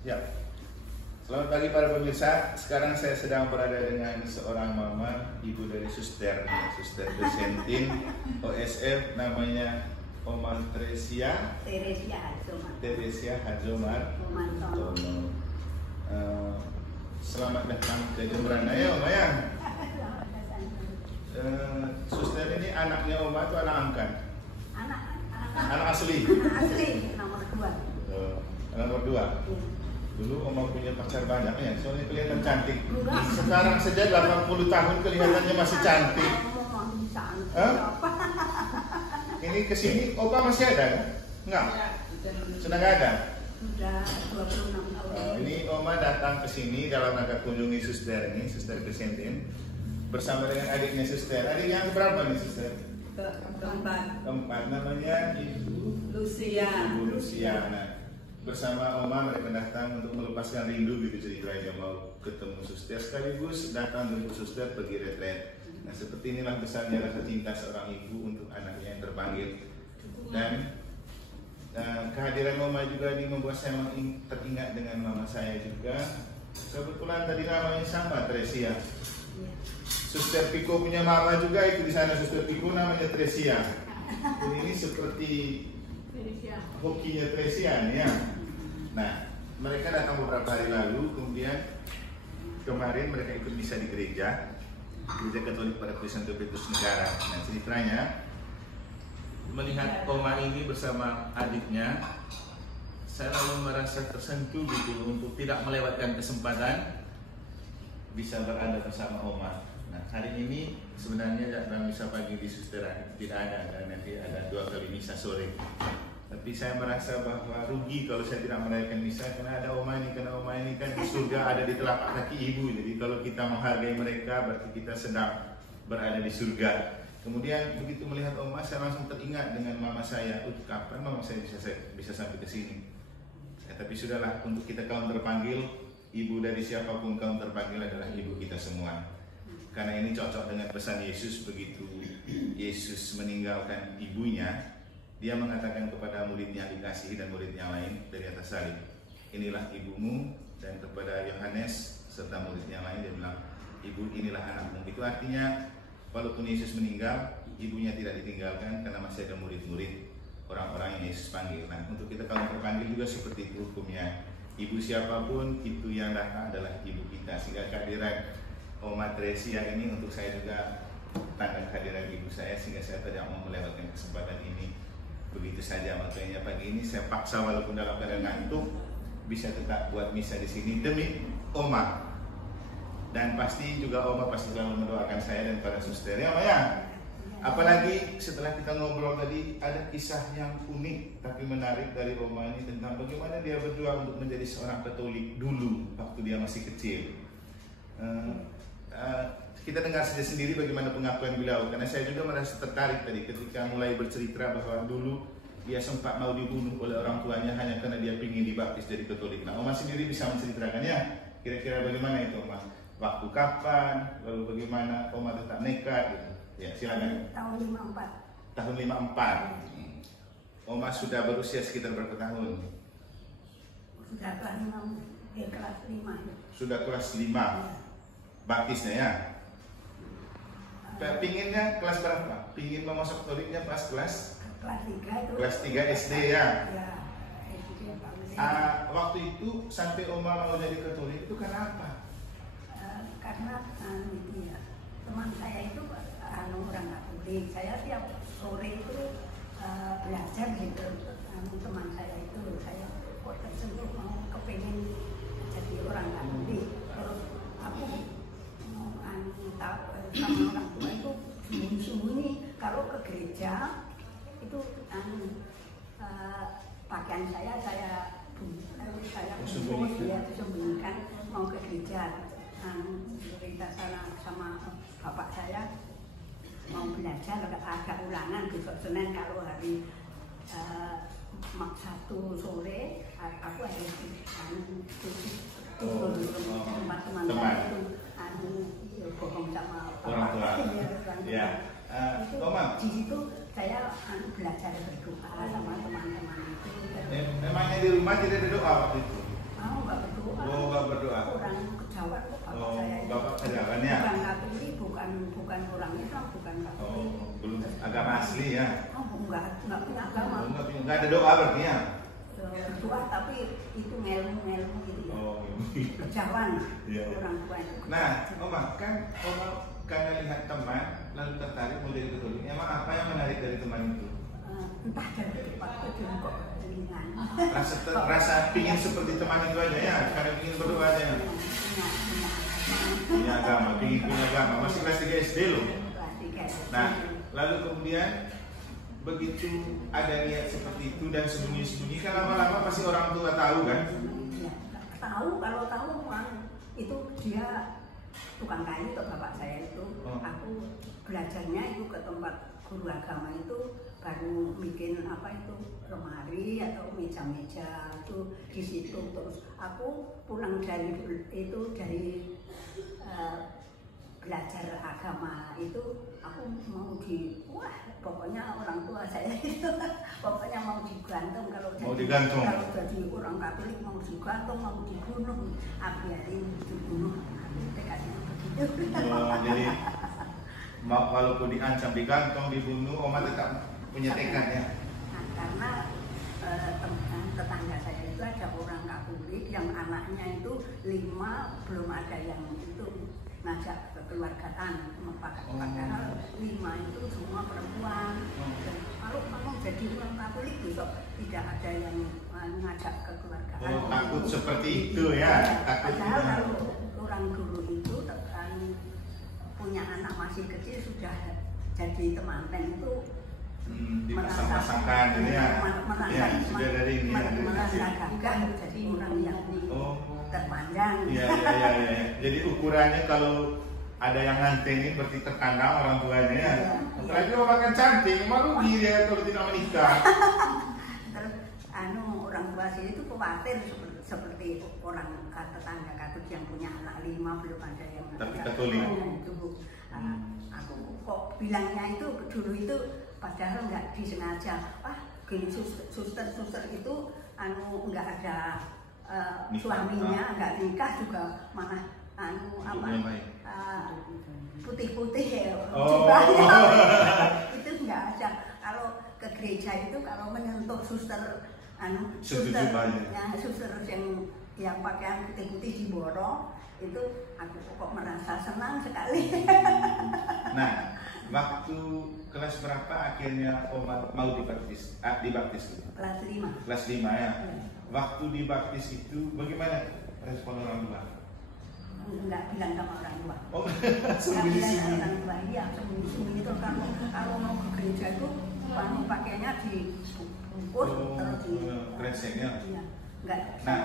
Ya, selamat pagi para pemirsa. Sekarang saya sedang berada dengan seorang mama, ibu dari Suster Besentin OSF, namanya Oma Teresia Hajomar Tono. Selamat datang ke Jembrana ya Oma ya. Suster ini anaknya Oma atau anak angkat? Anak asli. Nomor 2. Nomor 2. Dulu Oma punya pacar banyak ya, soalnya kelihatan cantik. Sekarang saja 80 tahun kelihatannya masih cantik. Ini kesini Opa masih ada kan? Enggak? Sudah nggak ada? Sudah 26 tahun. Ini Oma datang ke sini dalam rangka kunjungi Suster ini, Suster Besentin, bersama dengan adiknya Suster. Adik yang berapa nih Suster? Keempat, namanya Ibu Lucia. Nah, bersama Oma mereka datang untuk melepaskan rindu gitu ceritanya, mau ketemu Suster sekaligus datang untuk Suster pergi retret. Nah, seperti inilah besarnya rasa cinta seorang ibu untuk anaknya yang terpanggil. Dan kehadiran Oma juga ini membuat saya teringat dengan mama saya juga. Kebetulan tadi namanya sama, Teresia. Suster Piko punya mama juga itu di sana, Suster Piko namanya Teresia. Ini seperti hokinya Teresia nih ya. Nah, mereka datang beberapa hari lalu, kemudian kemarin mereka ikut misa di gereja Katolik pada Santo Petrus Negara. Nah, ceritanya melihat Oma ini bersama adiknya, saya lalu merasa tersentuh gitu untuk tidak melewatkan kesempatan bisa berada bersama Oma. Nah, hari ini sebenarnya dalam misa pagi di Suster tidak ada, dan nanti ada 2 kali misa sore. Tapi saya merasa bahwa rugi kalau saya tidak merayakan misa karena ada Oma ini, karena Oma ini kan di surga ada di telapak kaki ibu. Jadi kalau kita menghargai mereka berarti kita sedang berada di surga. Kemudian begitu melihat Oma, saya langsung teringat dengan mama saya. Kapan mama saya bisa sampai ke sini? Ya, tapi sudahlah, untuk kita kaum terpanggil, ibu dari siapapun kaum terpanggil adalah ibu kita semua. Karena ini cocok dengan pesan Yesus. Begitu Yesus meninggalkan ibunya, dia mengatakan kepada muridnya yang dikasihi dan murid yang lain dari atas salib, inilah ibumu, dan kepada Yohanes serta murid yang lain dia bilang, ibu inilah anakmu. Itu artinya walaupun Yesus meninggal, ibunya tidak ditinggalkan karena masih ada murid-murid, orang-orang yang Yesus panggil. Nah, untuk kita kaum terpanggil juga seperti itu hukumnya. Ibu siapapun itu yang datang adalah ibu kita. Sehingga kehadiran Oma Teresia ini untuk saya juga tanda kehadiran ibu saya, sehingga saya tidak mau melewatkan kesempatan ini. Begitu saja, makanya pagi ini saya paksa walaupun dalam keadaan ngantuk bisa tetap buat misa di sini demi Oma. Dan pasti juga Oma pasti selalu mendoakan saya dan para suster ya, Oma ya. Apalagi setelah kita ngobrol tadi ada kisah yang unik tapi menarik dari Oma ini tentang bagaimana dia berjuang untuk menjadi seorang Katolik dulu waktu dia masih kecil. Kita dengar saja sendiri bagaimana pengakuan beliau, karena saya juga merasa tertarik tadi ketika mulai bercerita bahwa dulu dia sempat mau dibunuh oleh orang tuanya hanya karena dia ingin dibaptis jadi Katolik. Nah, Oma sendiri bisa menceritakannya. Kira-kira bagaimana itu, Oma? Waktu kapan? Lalu bagaimana Oma tetap nekat gitu? Ya, silakan. Tahun 54. Tahun 54. Oma sudah berusia sekitar berapa tahun? Sudah kelas 5. Sudah kelas 5. Ya. Baptisnya ya? Pinginnya kelas berapa? Pingin mau masuk Katoliknya pas kelas 3 itu. Kelas 3 SD ya? Ya. Waktu itu sampai Oma mau jadi Katolik itu karena apa? Karena teman saya itu orang Katolik. Saya tiap sore itu belajar gitu. Teman saya itu saya kok tersentuh mau kepengen jadi orang Katolik. Terus aku sama orang tua itu sembunyi-sembunyi kalau ke gereja itu pakaian saya sembunyikan mau ke gereja. Cerita sama bapak saya mau belajar agak ulangan besok Senin, kalau hari 1 sore aku ada teman-teman saya itu bohong sama orang tua. Ya. Oma, di situ saya belajar berdoa sama teman-teman itu. Memangnya di rumah tidak ada doa waktu itu? Nggak Oh, nggak berdoa. Orang Kejawan kok bapak Oh, saya itu. bapak Kejawan ya? Bukan Katolik, bukan orang Islam, bukan Katolik. Oh, belum agama asli ya? Oh, enggak punya agama. Oh, nggak ada doa berarti ya? Doa tapi itu ngelu gitu ya. Oh, Kejawan, iya, iya. orang tua itu. Nah, Oma, kan Oma karena lihat teman lalu tertarik mau jadi Katolik. Emang apa yang menarik dari teman itu? Entah dari waktu dulu kok ringan. Rasa pingin seperti teman itu aja ya, karena pingin berdoa aja. Punya agama, pingin punya agama. Masih kelas 3 SD loh. Nah, lalu kemudian begitu ada niat seperti itu dan sembunyi-sembunyi kan lama-lama pasti orang tua tahu kan? Ya, tahu, kalau tahu itu dia tukang kayu tuh bapak saya itu. Aku belajarnya itu ke tempat guru agama itu baru bikin apa itu lemari atau meja-meja itu di situ. Terus aku pulang dari itu dari belajar agama itu aku mau pokoknya orang tua saya itu pokoknya mau digantung kalau jadi orang Katolik mau digantung mau dibunuh biarin dibunuh kasih begitu. Jadi walaupun diancam digantung dibunuh Oma tetap punya tekad ya. Nah, karena tetangga saya itu ada orang Katolik yang anaknya itu 5 belum ada yang itu ngajak kekeluargaan, padahal 5 itu semua perempuan. Dan kalau kamu jadi orang Katolik besok tidak ada yang ngajak kekeluargaan. Oh, takut seperti itu ya. Padahal kalau orang guru itu punya anak masih kecil sudah jadi temanten itu dipasang-pasangkan gitu ya. Sudah dari ini merasa gagah jadi orang yang terpandang. Iya. Jadi ukurannya kalau ada yang ngantengin berarti terkandang orang tuanya ya. Apalagi mau makan cantik, malu dia kalau tidak menikah. Terus orang tua sih itu khawatir seperti orang tetangga Katolik yang punya anak 5 belum ada yang tapi Katolik. Aku kok bilangnya itu dulu itu padahal nggak disengaja. Gini suster itu nggak ada suaminya, nggak nikah juga malah putih-putih ya jubahnya. Itu nggak ada. Kalau ke gereja itu kalau menyentuh suster suster yang pakaian putih-putih di Boro itu aku kok merasa senang sekali. Nah, waktu kelas berapa akhirnya Oma mau dibaptis? Dibaptis? Kelas 5. Kelas 5 ya. Waktu dibaptis itu bagaimana respon orang tua? Enggak bilang sama orang tua. Oh, sembunyi-sembunyi. Orang tua iya sembunyi-sembunyi itu kalau mau ke gereja itu pakainya dibungkus terus di kreseknya. Iya. Enggak. Nah,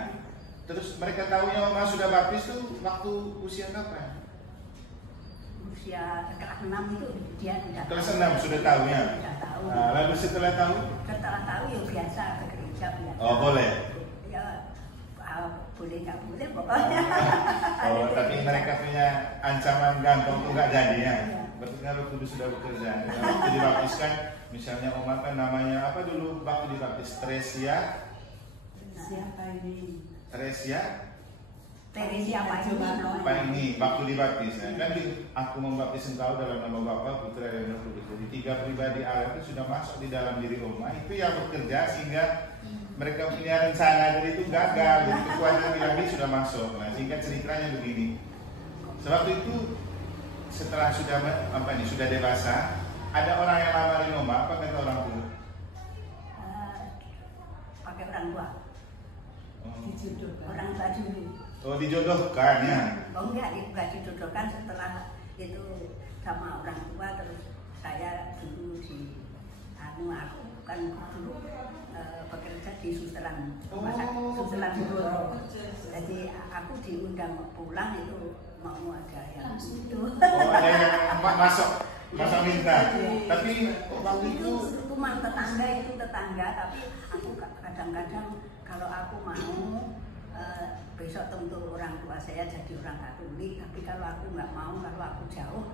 terus mereka tahunya Oma sudah baptis tuh waktu usia kapan? Usia kelas 6 itu dia sudah. Kelas 6 sudah tahu ya. Sudah tahu. Nah, lalu setelah tahu? Setelah tahu ya biasa ke gereja biasa. Oh, boleh. Ya boleh nggak boleh pokoknya. Oh, tapi mereka punya ancaman gantung tuh nggak jadi ya. Iya. Berarti kalau kudu sudah bekerja. Waktu dibaptiskan, misalnya Oma kan namanya apa dulu waktu dibaptis Teresia? Siapa ini? Teresia? Teresia apa ini waktu dibaptis ya. Kan aku membaptis engkau dalam nama Bapa, Putra dan Roh Kudus. Jadi 3 pribadi Allah itu sudah masuk di dalam diri Oma. Itu yang bekerja sehingga mereka punya rencana dari itu gagal. Jadi kekuatan ilahi sudah masuk. Nah, sehingga ceritanya begini. Sebab itu setelah sudah dewasa, ada orang yang lamarin Oma. Apa kata orang tua? Pakai orang tua. Orang tua dulu. Oh, dijodohkan ya? Oh enggak dijodohkan setelah itu sama orang tua. Terus saya dulu aku kan dulu bekerja di susteran susteran dulu. Jadi aku diundang pulang itu mau ada yang itu. Oh, ada yang masuk minta. Tapi waktu itu cuma tetangga tapi aku kadang-kadang kalau aku mau besok tentu orang tua saya jadi orang Katolik, tapi kalau aku nggak mau, kalau aku jauh,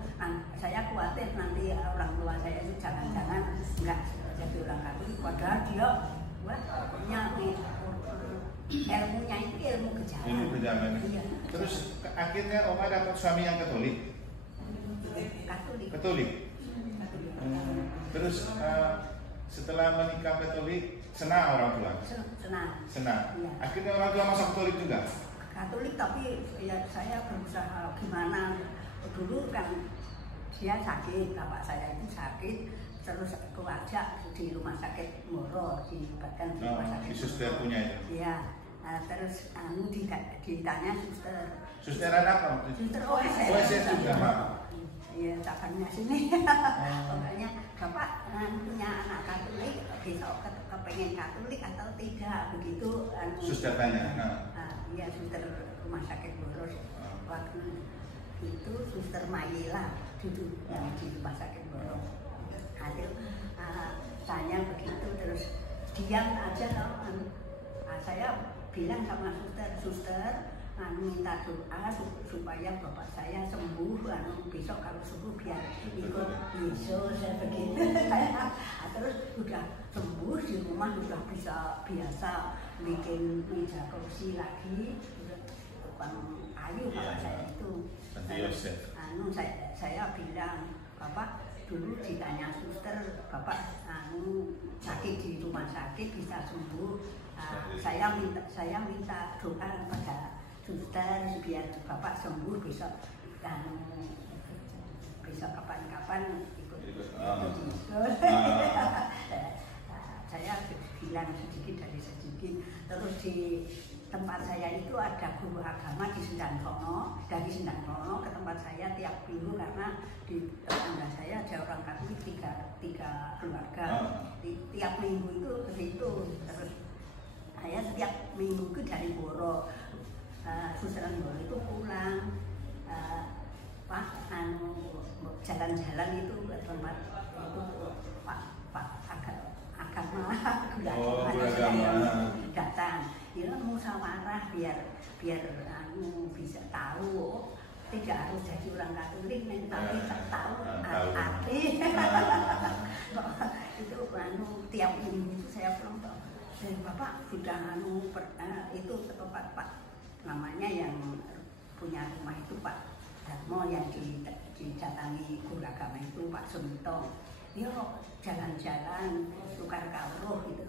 saya khawatir nanti orang tua saya itu jangan-jangan nggak jadi orang Katolik, padahal dia pokoknya ilmunya itu ya ilmu kejalan. Ilmu kejalan. Iya. Terus akhirnya Oma dapat suami yang Katolik. Katolik. Katolik. Terus setelah menikah Katolik, senang orang tua. Senang. Senang. Iya. Akhirnya orang tua masuk Katolik juga. Katolik, tapi ya saya berusaha gimana. Dulu kan dia sakit, bapak saya itu sakit, terus aku ajak di rumah sakit Moro, dilibatkan di rumah sakit. Di suster punya itu. Iya. Terus ditanya suster. Suster apa? Suster OSS. OSS juga. Iya, cabangnya sini. Pokoknya bapak punya anak Katolik, besok kepengen Katolik atau tidak, begitu. Suster tanya. Iya, suster rumah sakit Boros. Waktu itu suster Mayela duduk yang di rumah sakit Boros. Hasil tanya begitu, terus diam aja kalau saya bilang sama suster, minta doa supaya bapak saya sembuh, besok kalau sembuh biar ikut Yesus, saya begitu. Terus udah sembuh di rumah, sudah bisa biasa bikin meja kursi lagi, tukang kayu bapak saya itu. Saya bilang, bapak dulu ditanya suster, bapak sakit di rumah sakit bisa sembuh. Saya minta doa pada suster biar bapak sembuh besok kapan-kapan ikut Yesus. Saya bilang sedikit dari sedikit. Terus di tempat saya itu ada guru agama di Sendangsono. Dari Sendangsono ke tempat saya tiap minggu, karena di tetangga saya ada orang Katolik tiga keluarga. Tiap minggu itu ke situ. Terus saya setiap minggu itu dari Boro, susteran Boro itu pulang, jalan-jalan itu ke tempat itu Pak agama, datang, ya musyawarah biar bisa tahu, tidak harus jadi orang Katolik, tapi tahu arti. Itu tiap minggu itu saya pulang. Bapak sudah itu ke tempat Pak namanya yang punya rumah itu Pak Darmo, yang didatangi guru agama itu Pak Sunto. Yo jalan-jalan tukar kawruh gitu.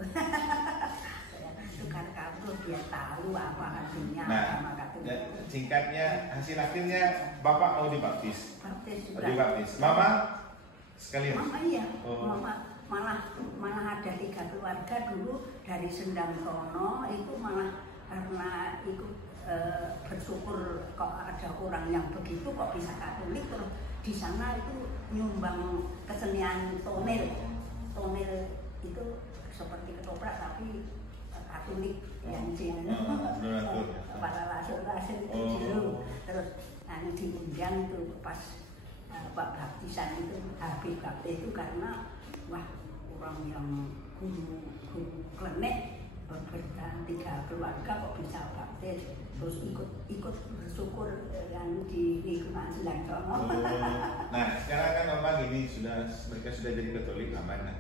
Tukar kawruh biar tahu apa artinya agama Katolik. Singkatnya hasil akhirnya Bapak mau dibaptis. Baptis juga. Dibaptis. Mama sekalian. Mama iya. Mama malah ada 3 keluarga dulu dari Sendangsono itu, malah karena ikut bersyukur kok ada orang yang begitu kok bisa Katolik, terus di sana itu nyumbang kesenian tonel itu seperti ketoprak tapi Katolik yang para rasul-rasul itu dulu. Terus diundang tuh pas baptisan itu, habis baptis itu karena wah orang yang guru klenek berberdan 3 keluarga kok bisa baptis, terus ikut bersyukur yang di lingkungan Sendangsono. Nah sekarang kan Mama gini, mereka sudah jadi Katolik aman. Nah,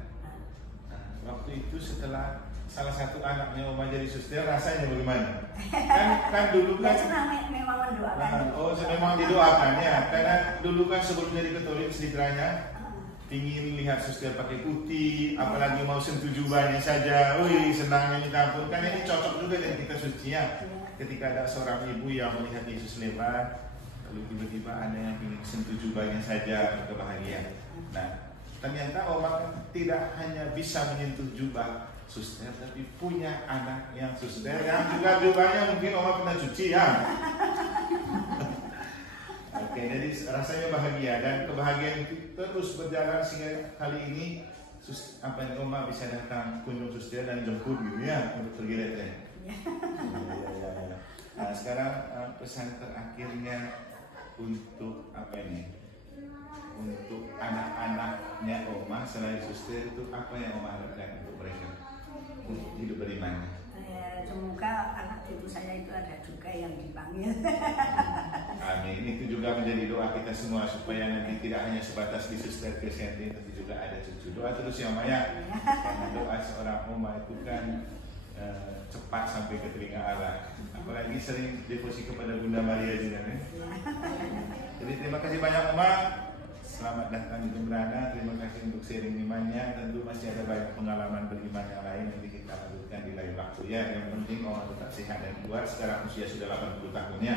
waktu itu setelah salah satu anaknya Mama jadi suster, rasanya bagaimana? Kan dulu kan memang mendoakan. Memang didoakan ya, karena dulu kan sebelum jadi Katolik setiranya ingin lihat suster pakai putih, apalagi mau sentuh jubahnya saja, wih senangnya minta ampun. Kan ini cocok juga dengan kita suci ya. Ketika ada seorang ibu yang melihat Yesus lewat, lalu tiba-tiba ada yang ingin sentuh jubahnya saja, kebahagiaan. Nah, ternyata Oma kan tidak hanya bisa menyentuh jubah suster, tapi punya anak yang suster yang juga jubahnya mungkin Oma pernah cuci ya. Oke, jadi rasanya bahagia dan kebahagiaan itu terus berjalan sehingga kali ini Oma bisa datang kunjung suster dan jemput gitu ya untuk pergi retret. Nah sekarang pesan terakhirnya untuk apa ini? Untuk anak-anaknya Oma selain suster itu apa yang Oma harapkan untuk mereka untuk hidup beriman? Semoga anak cucu saya itu ada juga yang dipanggil. Amin. Itu juga menjadi doa kita semua supaya nanti tidak hanya sebatas di suster Krisyanti, tapi juga ada cucu. Doa terus ya Maya. Karena doa seorang Oma itu kan cepat sampai ke telinga Allah. Apalagi lagi sering devosi kepada Bunda Maria juga kan. Ya. Jadi terima kasih banyak Oma. Selamat datang di Jembrana. Terima kasih untuk sharing imannya. Tentu masih ada banyak pengalaman beriman yang lain yang kita lanjutkan di lain waktu ya. Yang penting Oma tetap sehat dan kuat. Sekarang usia sudah 80 tahunnya.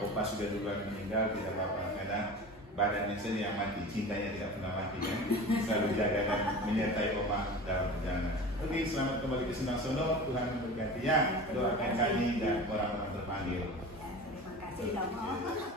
Opa sudah duluan meninggal, tidak apa-apa. Kadang badannya sendiri yang mati, cintanya tidak pernah mati kan. Selalu jaga dan menyertai Oma dalam perjalanan. Oke, selamat kembali ke Senang Sono. Tuhan memberkati ya. Doakan kami dan orang-orang terpanggil. Ya, terima kasih Romo.